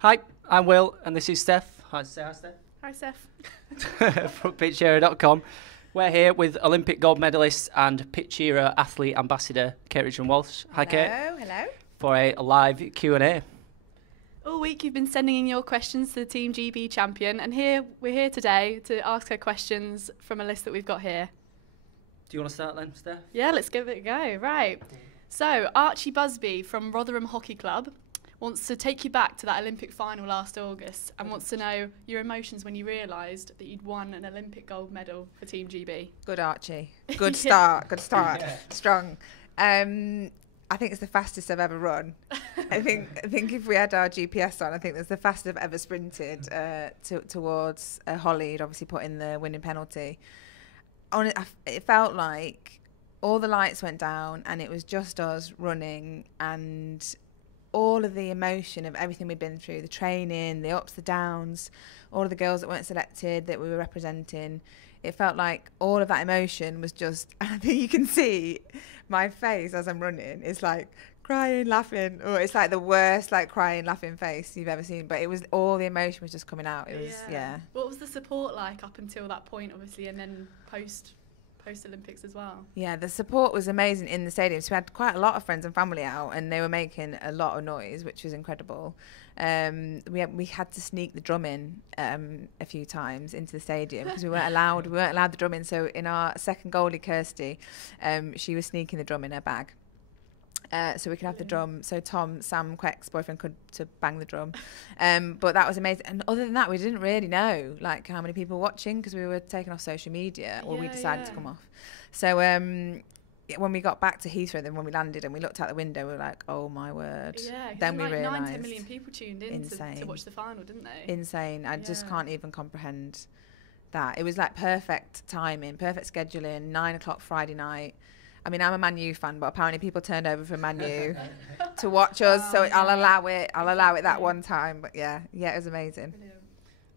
Hi, I'm Will, and this is Steph. Hi, Steph. Hi, Steph. From Pitchero.com. We're here with Olympic gold medalist and Pitchero athlete ambassador Kate Richardson-Walsh. Hi, Kate. Hello. For a live Q&A. All week you've been sending in your questions to the Team GB champion, and we're here today to ask her questions from a list that we've got here. Do you want to start then, Steph? Yeah, let's give it a go. Right. So, Archie Busby from Rotherham Hockey Club wants to take you back to that Olympic final last August and wants to know your emotions when you realised that you'd won an Olympic gold medal for Team GB. Good, Archie. Good start. Good start. Yeah. Strong. I think it's the fastest I've ever run. I think if we had our GPS on, I think it's the fastest I've ever sprinted towards Holly. He'd obviously put in the winning penalty. It felt like all the lights went down and it was just us running, and all of the emotion of everything we'd been through, the training, the ups, the downs, all of the girls that weren't selected that we were representing. It felt like all of that emotion was just, I think you can see my face as I'm running. It's like crying, laughing. Oh, it's like the worst, like crying, laughing face you've ever seen. But it was, all the emotion was just coming out. It was, yeah. What was the support like up until that point, obviously, and then post Olympics as well? Yeah, the support was amazing in the stadium. So we had quite a lot of friends and family out, and they were making a lot of noise, which was incredible. We had to sneak the drum in a few times into the stadium because we weren't allowed the drum in. So in our second goalie, Kirsty, she was sneaking the drum in her bag. So we could have the drum, so Sam Queck's boyfriend could to bang the drum. But that was amazing. And other than that, we didn't really know like how many people were watching because we were taken off social media, or we decided to come off. So when we got back to Heathrow, then when we landed and we looked out the window, we were like, oh my word. Yeah, then we like realised 9-10 million people tuned in to watch the final, didn't they? Insane. I just can't even comprehend that. It was like perfect timing, perfect scheduling, 9 o'clock Friday night. I mean, I'm a Man U fan, but apparently people turned over from Man U to watch us, so I'll allow it that one time. But yeah, it was amazing. Brilliant.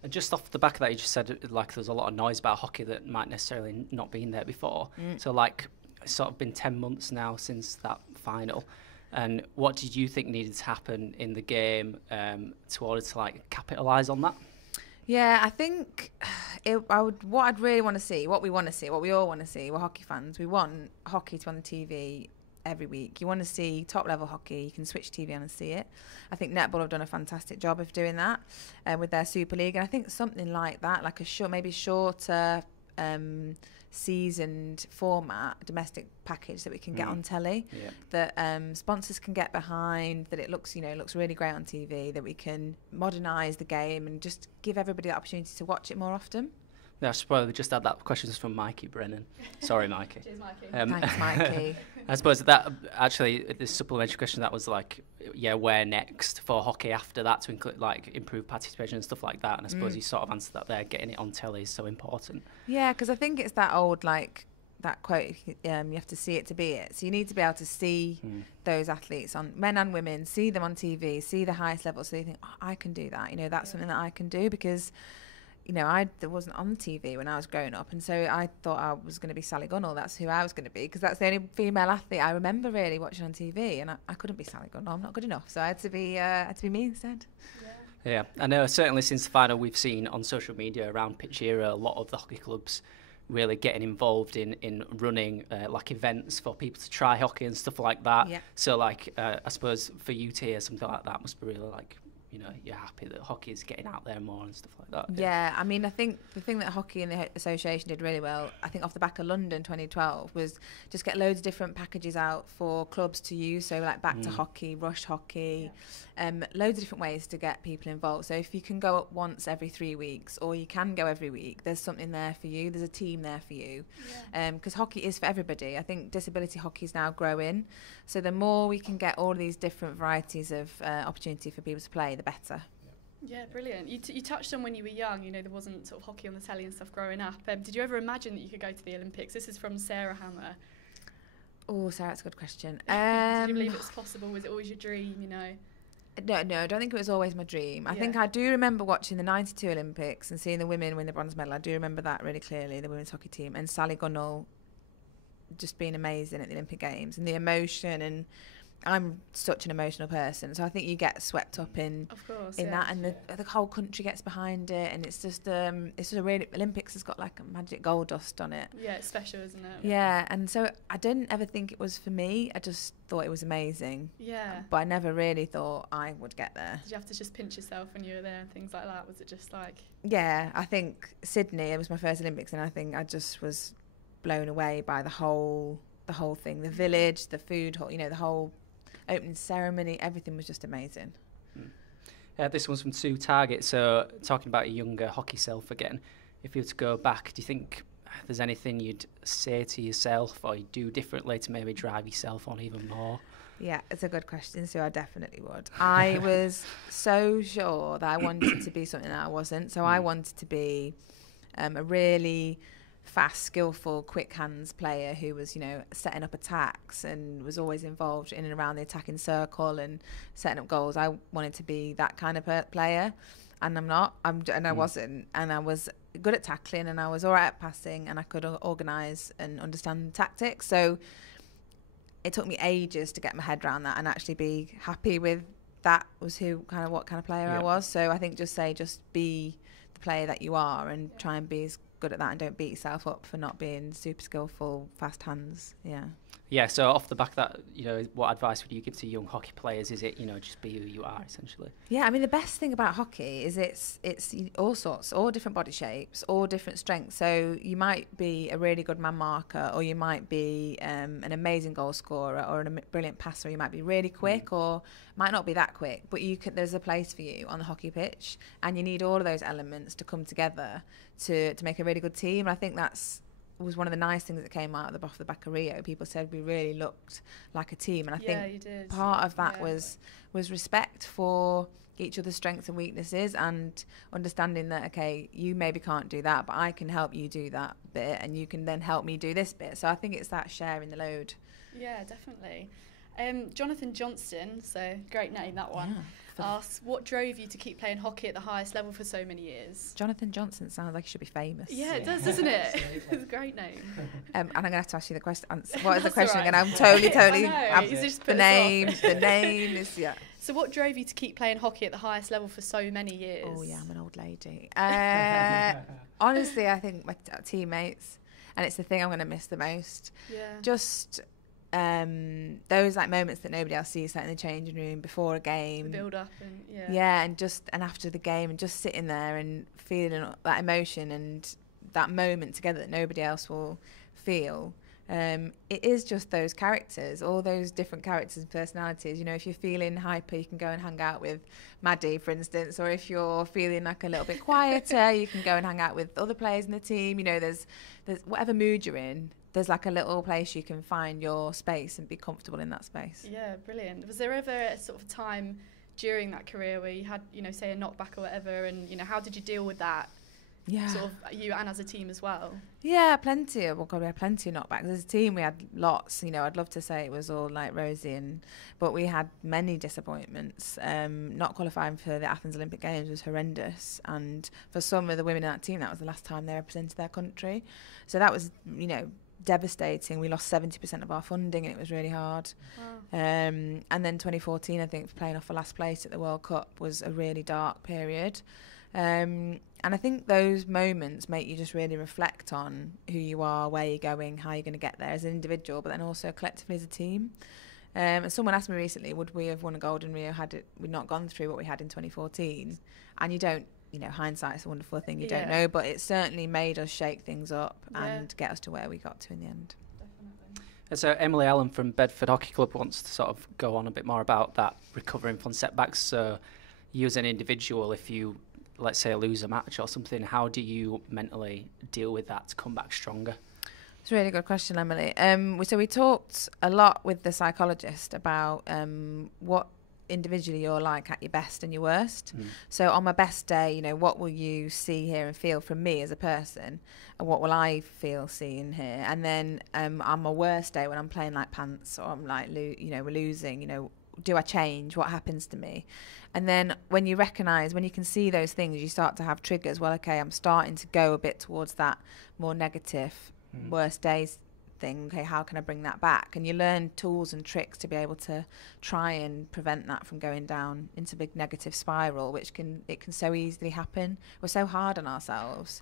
And just off the back of that, you just said like there's a lot of noise about hockey that might necessarily not been there before. So like it's sort of been 10 months now since that final. And what did you think needed to happen in the game to order to like capitalise on that? Yeah, I think what I'd really want to see, what we all want to see, we're hockey fans. We want hockey to be on the TV every week. You want to see top level hockey. You can switch TV on and see it. I think netball have done a fantastic job of doing that with their Super League, and I think something like that, like maybe shorter seasoned format, domestic package that we can get on telly, that sponsors can get behind, that it looks really great on TV, that we can modernise the game and just give everybody the opportunity to watch it more often. Yeah, I suppose we just had that question from Mikey Brennan. Sorry, Mikey. Cheers, Mikey. Thanks, Mikey. I suppose that actually the supplementary question that was like, where next for hockey after that to include like improve participation and stuff like that. And I suppose you sort of answered that there. Getting it on telly is so important. Yeah, because I think it's that old like that quote. You have to see it to be it. So you need to be able to see those athletes, on men and women, see them on TV, see the highest level. So you think, oh, I can do that. That's something that I can do because. I wasn't on TV when I was growing up, and so I thought I was going to be Sally Gunnell. That's who I was going to be, because that's the only female athlete I remember really watching on TV, and I couldn't be Sally Gunnell. I'm not good enough, so I had to be me instead. Yeah, I know. Certainly since the final, we've seen on social media around Pitchero a lot of the hockey clubs really getting involved in running like events for people to try hockey and stuff like that. Yeah. So like I suppose for you to hear something like that must be really like. You're happy that hockey is getting out there more and stuff like that. Yeah, I mean, I think the thing that hockey and the association did really well, I think off the back of London 2012, was just get loads of different packages out for clubs to use. So like back to hockey, rush hockey, loads of different ways to get people involved. So if you can go up once every 3 weeks, or you can go every week, there's something there for you. There's a team there for you. Because hockey is for everybody. I think disability hockey is now growing. So the more we can get all of these different varieties of opportunity for people to play, the better. Yeah, brilliant. You touched on when you were young, there wasn't sort of hockey on the telly and stuff growing up. Did you ever imagine that you could go to the Olympics? This is from Sarah Hammer. Oh, Sarah, that's a good question. Did you believe it was possible? Was it always your dream, No, I don't think it was always my dream. I think I do remember watching the 92 Olympics and seeing the women win the bronze medal. I do remember that really clearly, the women's hockey team, and Sally Gunnell just being amazing at the Olympic Games, and the emotion and I'm such an emotional person, so I think you get swept up in that, and the whole country gets behind it, and it's just a really, Olympics has got like a magic gold dust on it. Yeah, it's special, isn't it? Yeah, and so I didn't ever think it was for me. I just thought it was amazing. Yeah. But I never really thought I would get there. Did you have to just pinch yourself when you were there and things like that? Was it just like... Yeah, I think Sydney, it was my first Olympics, and I think I just was blown away by the whole thing, the village, the food hall, the whole opening ceremony, everything was just amazing. This one's from Sue Target. So talking about your younger hockey self again, if you were to go back, do you think there's anything you'd say to yourself or you'd do differently to maybe drive yourself on even more? Yeah, it's a good question, Sue. I definitely would. I was so sure that I wanted to be something that I wasn't. So I wanted to be a really fast, skillful, quick hands player who was, setting up attacks and was always involved in and around the attacking circle and setting up goals. I wanted to be that kind of player, and I'm not. I wasn't. And I was good at tackling, and I was all right at passing, and I could organise and understand tactics. So it took me ages to get my head around that and actually be happy with that was what kind of player I was. So I think just be the player that you are and try and be as good at that, and don't beat yourself up for not being super skillful, fast hands. Yeah, so off the back of that, what advice would you give to young hockey players? Is it, just be who you are, essentially? Yeah, I mean, the best thing about hockey is it's all sorts, all different body shapes, all different strengths. So you might be a really good man marker, or you might be an amazing goal scorer, or a brilliant passer. You might be really quick, or might not be that quick, but there's a place for you on the hockey pitch, and you need all of those elements to come together to make a really good team. And I think was one of the nice things that came out off the back of Rio. People said we really looked like a team, and I think part of that was respect for each other's strengths and weaknesses, and understanding that, okay, you maybe can't do that, but I can help you do that bit, and you can then help me do this bit. So I think it's that sharing the load. Yeah, definitely. Jonathan Johnston, so great name, that one, asks, what drove you to keep playing hockey at the highest level for so many years? Jonathan Johnston sounds like he should be famous. Yeah, it does, doesn't it? It's a great name. And I'm going to have to ask you the question. What is the question again? I'm totally... The name is, So what drove you to keep playing hockey at the highest level for so many years? Oh, yeah, I'm an old lady. Honestly, I think my teammates, and it's the thing I'm going to miss the most. Yeah. Just... those moments that nobody else sees, in the changing room before a game, the build up, and and after the game, and just sitting there and feeling that emotion and that moment together that nobody else will feel. It is just those characters, all those different characters and personalities. If you're feeling hyper, you can go and hang out with Maddie, for instance, or if you're feeling like a little bit quieter, you can go and hang out with other players in the team. There's whatever mood you're in, there's like a little place you can find your space and be comfortable in that space. Yeah, brilliant. Was there ever a sort of time during that career where you had, say a knockback or whatever, and, how did you deal with that? Yeah. Sort of you and as a team as well? Yeah, plenty. We had plenty of knockbacks. As a team, we had lots. I'd love to say it was all like rosy, but we had many disappointments. Not qualifying for the Athens Olympic Games was horrendous, and for some of the women in that team, that was the last time they represented their country. So that was, devastating. We lost 70% of our funding, and it was really hard. Wow. And then 2014, I think, playing off for last place at the World Cup was a really dark period. And I think those moments make you just really reflect on who you are, where you're going, how you're going to get there as an individual, but then also collectively as a team. And someone asked me recently, would we have won a gold in Rio had we not gone through what we had in 2014? And you don't, hindsight's a wonderful thing, you don't know, but it certainly made us shake things up and get us to where we got to in the end. Definitely. So Emily Allen from Bedford Hockey Club wants to sort of go on a bit more about that, recovering from setbacks. So you as an individual, if you, let's say, lose a match or something, how do you mentally deal with that to come back stronger? It's a really good question, Emily. So we talked a lot with the psychologist about what individually you're like at your best and your worst. So on my best day, what will you see, hear and feel from me as a person, and what will I feel, see and hear? And then on my worst day, when I'm playing like pants, or I'm like we're losing, do I change? What happens to me? And then when you can see those things, you start to have triggers. Well, okay, I'm starting to go a bit towards that more negative worst days thing, okay, how can I bring that back? And you learn tools and tricks to be able to try and prevent that from going down into a big negative spiral, which can so easily happen. We're so hard on ourselves,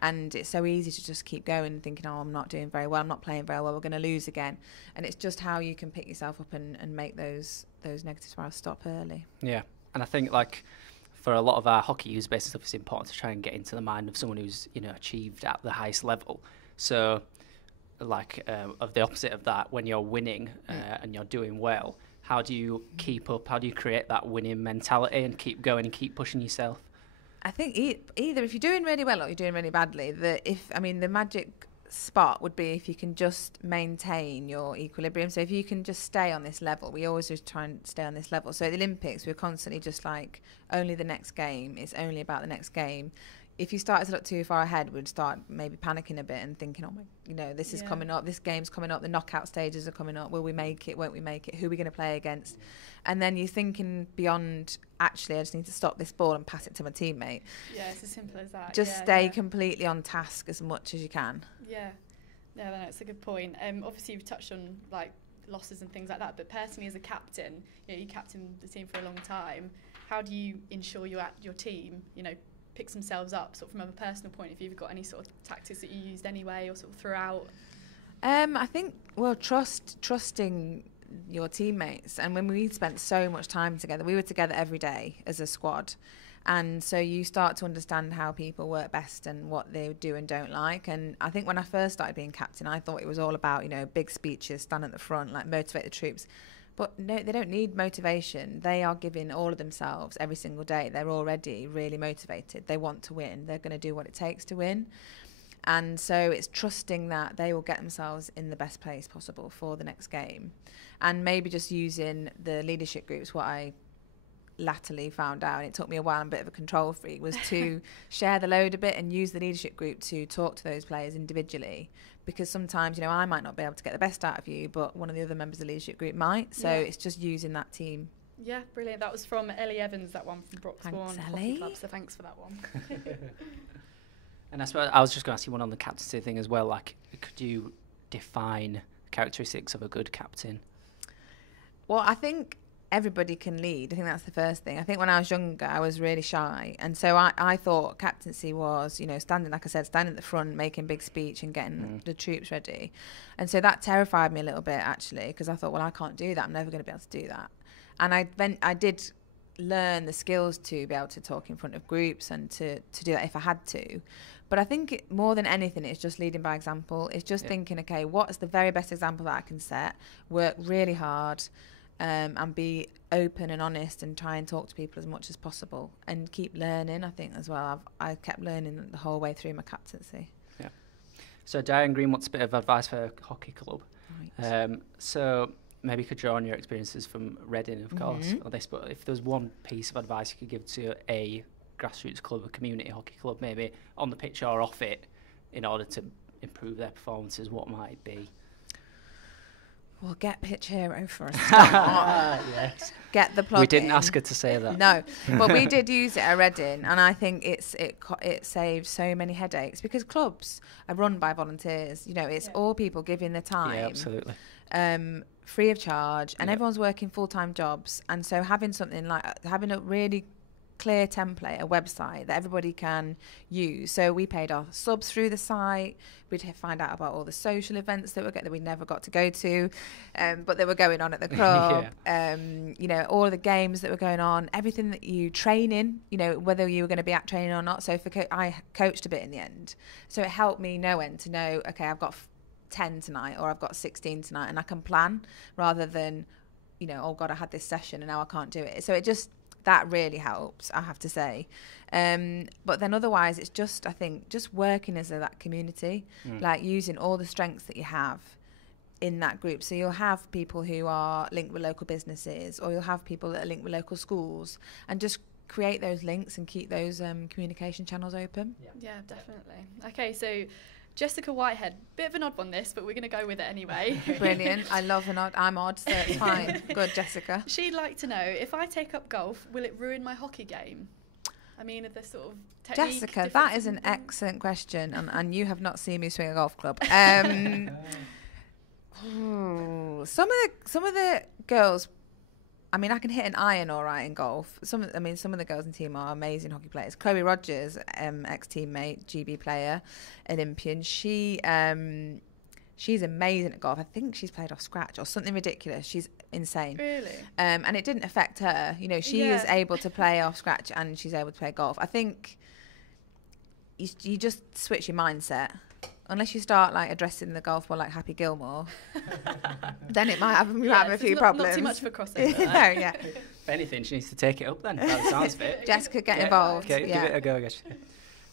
and it's so easy to just keep going thinking, oh, I'm not doing very well, I'm not playing very well, we're going to lose again. And it's just how you can pick yourself up and make those negative spirals stop early. Yeah, and I think like for a lot of our hockey user-based stuff, it's important to try and get into the mind of someone who's, you know, achieved at the highest level. So like of the opposite of that, when you're winning and you're doing well, how do you keep up? How do you create that winning mentality and keep going and keep pushing yourself? I think either if you're doing really well or you're doing really badly, the magic spot would be if you can just maintain your equilibrium. So if you can just stay on this level, we always just try and stay on this level. So at the Olympics, we're constantly just like, only the next game, it's only about the next game. If you started to look too far ahead, we'd start maybe panicking a bit and thinking, oh my, you know, this is coming up, this game's coming up, the knockout stages are coming up, will we make it, won't we make it, who are we going to play against? And then you're thinking beyond, actually, I just need to stop this ball and pass it to my teammate. Yeah, it's as simple as that. Just stay completely on task as much as you can. Yeah, no, it's a good point. Obviously, you've touched on like losses and things like that, but personally as a captain, you know, you captain the team for a long time. How do you ensure your team, you know, picks themselves up sort of from a personal point of view? Have you got any sort of tactics that you used anyway or sort of throughout? I think, well, trusting your teammates. And when we spent so much time together, we were together every day as a squad. And so you start to understand how people work best and what they do and don't like. And I think when I first started being captain, I thought it was all about, you know, big speeches, stand at the front, like motivate the troops. But no, they don't need motivation. They are giving all of themselves every single day. They're already really motivated. They want to win. They're going to do what it takes to win. And so it's trusting that they will get themselves in the best place possible for the next game. And maybe just using the leadership groups, what I latterly found out, and it took me a while, I'm a bit of a control freak, was to share the load a bit and use the leadership group to talk to those players individually. Because sometimes, you know, I might not be able to get the best out of you, but one of the other members of the leadership group might. So it's just using that team. Yeah, brilliant. That was from Ellie Evans, that one from Broxbourne Hockey Club. So thanks for that one. And I suppose I was just going to ask you one on the captaincy thing as well. Like, could you define characteristics of a good captain? Well, I think everybody can lead. I think that's the first thing. I think when I was younger, I was really shy. And so I thought captaincy was, you know, standing, like I said, standing at the front, making big speech and getting the troops ready. And so that terrified me a little bit, actually, because I thought, well, I can't do that. I'm never going to be able to do that. And I did learn the skills to be able to talk in front of groups and to do that if I had to. But I think more than anything, it's just leading by example. It's just thinking, okay, what is the very best example that I can set? Work really hard. And be open and honest and try and talk to people as much as possible and keep learning, I think, as well. I kept learning the whole way through my captaincy. Yeah. So Diane Green wants a bit of advice for a hockey club. Right. So maybe you could draw on your experiences from Reading, of course, or this, but if there's one piece of advice you could give to a grassroots club, a community hockey club, maybe on the pitch or off it, in order to improve their performances, what might it be? Well, get Pitchero for a start. Yes. Get the plug. We didn't ask her to say that. No, but we did use it at Reading, and I think it saved so many headaches because clubs are run by volunteers. You know, it's all people giving their time. Yeah, absolutely. Free of charge, and everyone's working full-time jobs, and so having something like having a really clear template, a website that everybody can use. So we paid our subs through the site. We'd find out about all the social events that we never got to go to, but they were going on at the club. You know, all of the games that were going on, everything that you train in, you know, whether you were going to be at training or not. So I coached a bit in the end. So it helped me to know, okay, I've got 10 tonight or I've got 16 tonight, and I can plan rather than, you know, oh God, I had this session and now I can't do it. So that really helps, I have to say. But then otherwise, it's just, I think, just working as that community, like using all the strengths that you have in that group. So you'll have people who are linked with local businesses, or you'll have people that are linked with local schools, and just create those links and keep those communication channels open. Yeah, definitely. Okay, so Jessica Whitehead, bit of an odd one this, but we're going to go with it anyway. Brilliant. I love an odd. I'm odd, so it's fine. Good, Jessica. She'd like to know, if I take up golf, will it ruin my hockey game? I mean, are the sort of technique Jessica, that is an excellent question, and you have not seen me swing a golf club. Ooh, some of the girls. I mean, I can hit an iron all right in golf. Some of the girls in the team are amazing hockey players. Chloe Rogers, ex-teammate, GB player, Olympian. She's amazing at golf. I think she's played off scratch or something ridiculous. She's insane. Really? And it didn't affect her. You know, she is able to play off scratch and she's able to play golf. I think you just switch your mindset. Unless you start like addressing the golf ball like Happy Gilmore, then it might have a few problems. Not too much of a crossover. No, yeah. If anything, she needs to take it up then. That sounds fit. Jessica, get involved. Okay, give it a go, I guess.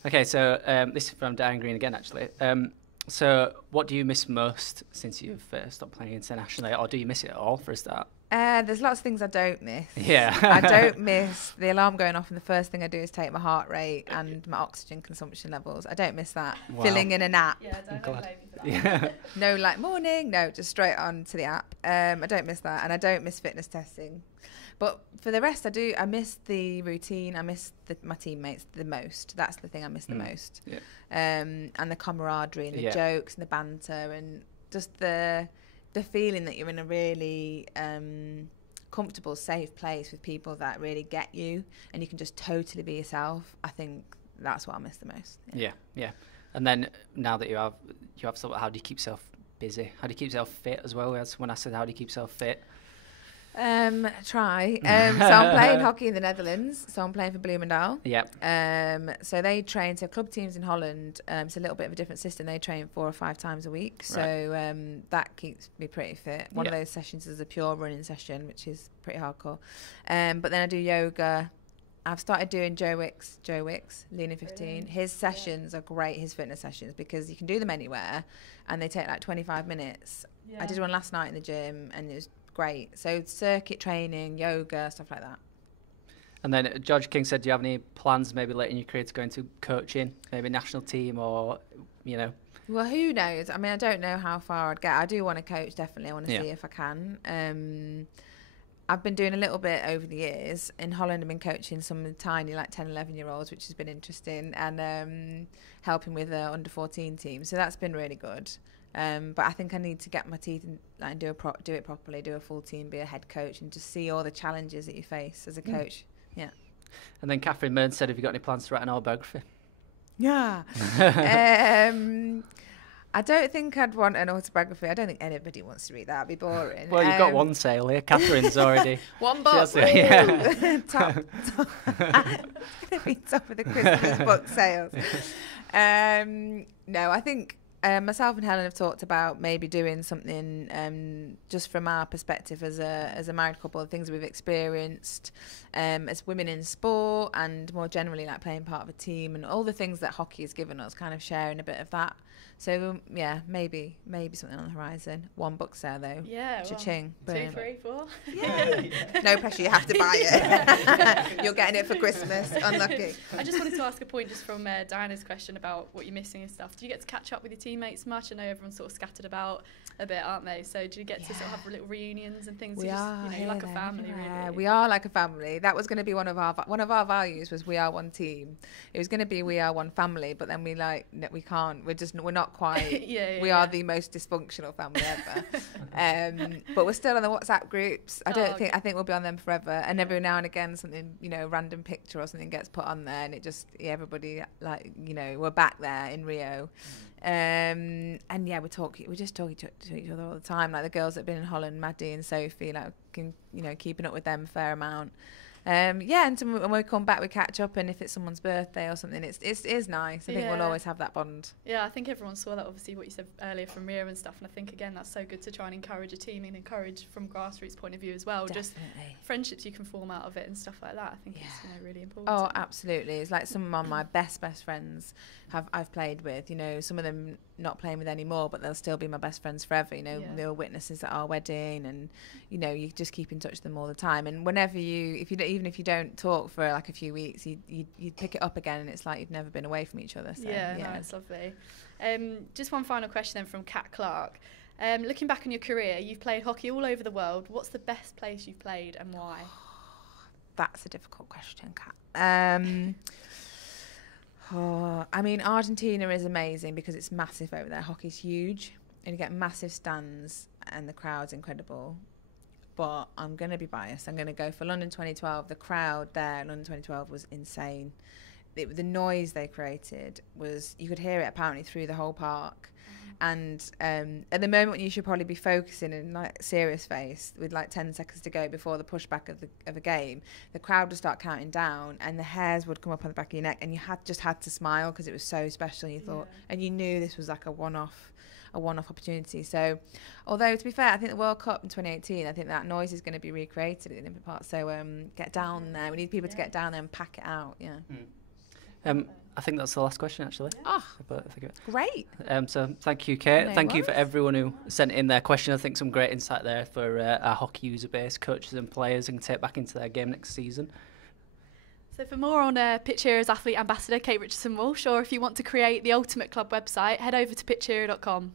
Okay, so this is from Diane Green again, actually. So what do you miss most since you've stopped playing internationally, or do you miss it at all for a start? There's lots of things I don't miss. Yeah. I don't miss the alarm going off and the first thing I do is take my heart rate and my oxygen consumption levels. I don't miss that. Wow. Filling in an app. Yeah, don't blame me for that. Yeah. No, like morning. No, just straight on to the app. I don't miss that. And I don't miss fitness testing. But for the rest, I do. I miss the routine. I miss my teammates the most. That's the thing I miss the most. Yeah. And the camaraderie and the jokes and the banter and just the feeling that you're in a really comfortable, safe place with people that really get you and you can just totally be yourself. I think that's what I miss the most. Yeah. And then now that you have sort of, how do you keep yourself busy? How do you keep yourself fit as well? As when I said, how do you keep yourself fit? Try. So I'm playing hockey in the Netherlands. So I'm playing for Bloemendaal. Yeah. So they train. So club teams in Holland. It's a little bit of a different system. They train 4 or 5 times a week. So that keeps me pretty fit. One of those sessions is a pure running session, which is pretty hardcore. But then I do yoga. I've started doing Joe Wicks, Leaning 15. His sessions are great, his fitness sessions, because you can do them anywhere and they take like 25 minutes. Yeah. I did one last night in the gym and it was great. So circuit training, yoga, stuff like that. And then George King said, do you have any plans maybe later in your career to go into coaching, maybe national team or, you know? Well, who knows? I mean, I don't know how far I'd get. I do want to coach, definitely. I want to see if I can. I've been doing a little bit over the years. In Holland, I've been coaching some tiny, like 10, 11-year-olds, which has been interesting, and helping with the under-14 team. So that's been really good. But I think I need to get my teeth in, like, do it properly, do a full team, be a head coach, and just see all the challenges that you face as a coach. Yeah. And then Catherine Mearn said, have you got any plans to write an autobiography? Yeah. I don't think I'd want an autobiography. I don't think anybody wants to read that. It'd be boring. Well, you've got one sale here. Catherine's already... one book. Yeah. top. It's going to be top of the Christmas book sales. No, I think myself and Helen have talked about maybe doing something just from our perspective as a married couple, the things we've experienced as women in sport and more generally like playing part of a team and all the things that hockey has given us, kind of sharing a bit of that. So yeah, maybe something on the horizon. One book sale though. Yeah. Cha-ching. 2, 3, 4. Yeah. No pressure. You have to buy it. You're getting it for Christmas. Unlucky. I just wanted to ask a point just from Diana's question about what you're missing and stuff. Do you get to catch up with your teammates much? I know everyone's sort of scattered about a bit, aren't they? So do you get to sort of have little reunions and things? We are. You're like a family, really. We are like a family. That was going to be one of our values was we are one team. It was going to be we are one family, but then we can't. We're not quite. We are the most dysfunctional family ever. But we're still on the WhatsApp groups. I think we'll be on them forever. And every now and again, something, random picture or something gets put on there, and it just everybody we're back there in Rio. And yeah, we just talk to each other all the time. Like the girls that have been in Holland, Maddie and Sophie, keeping up with them a fair amount. And so when we come back, we catch up, and if it's someone's birthday or something, it's nice. I think we'll always have that bond. Yeah, I think everyone saw that, obviously, what you said earlier from Rio and stuff, and I think, again, that's so good to try and encourage a team and encourage from grassroots point of view as well. Definitely. Just friendships you can form out of it and stuff like that. I think it's really important. Oh, absolutely. It's like some of my best friends I've played with, some of them not playing with anymore, but they'll still be my best friends forever. They were witnesses at our wedding, and you just keep in touch with them all the time. And whenever even if you don't talk for like a few weeks, you pick it up again, and it's like you've never been away from each other. So, no, it's lovely. Just one final question then from Kat Clark. Looking back on your career, you've played hockey all over the world. What's the best place you've played and why? That's a difficult question, Kat. I mean, Argentina is amazing because it's massive over there. Hockey's huge, and you get massive stands. and the crowd's incredible. But I'm going to be biased. I'm going to go for London 2012. The crowd there in London 2012 was insane. The noise they created was, you could hear it apparently through the whole park. And at the moment when you should probably be focusing in like serious face with like 10 seconds to go before the pushback of a game, the crowd would start counting down and the hairs would come up on the back of your neck, and you had to smile because it was so special. And you thought, and you knew this was like a one-off opportunity. So, although to be fair, I think the World Cup in 2018, I think that noise is going to be recreated at the Olympic Park. So get down there. We need people to get down there and pack it out. Yeah. I think that's the last question, actually. Great. So thank you, Kate. No Thank you worries. for everyone who sent in their question. I think some great insight there for our hockey user base, coaches and players, and take back into their game next season. So for more on Pitchero's athlete ambassador, Kate Richardson-Walsh, or if you want to create the Ultimate Club website, head over to pitchero.com.